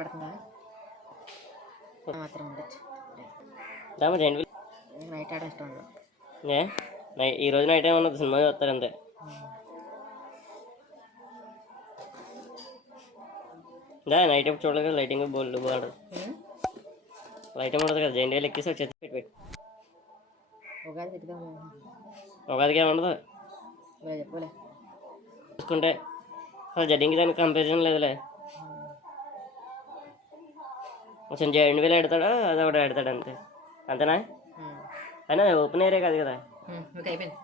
పడుతుందా మాత్రం ఉండొచ్చు. నైట్ ఆడ ఇష్టం ఉండదు. ఈ రోజు నైట్ ఏమన్నది సినిమా చూస్తారు అంతే. నైట్ ఎప్పుడు చూడలేదు కదా, లైటింగ్ బోల్డ్ బాగుంటుంది. లైటింగ్ ఉండదు కదా, జెండీలు ఎక్కేసి వచ్చేది పెట్టి ఉగాది పెట్టుదాం. ఉగాదికి ఏముండదు చెప్పలే చూసుకుంటే అసలు జడ్డింగ్కి దానికి కంపారిజన్ లేదులే. కొంచెం జెండీలు ఆడతాడా అది ఒకటి ఆడతాడు అంతే. అంతేనా? అయినా ఓపెన్ ఏరియా కాదు కదా. అయిపోయింది.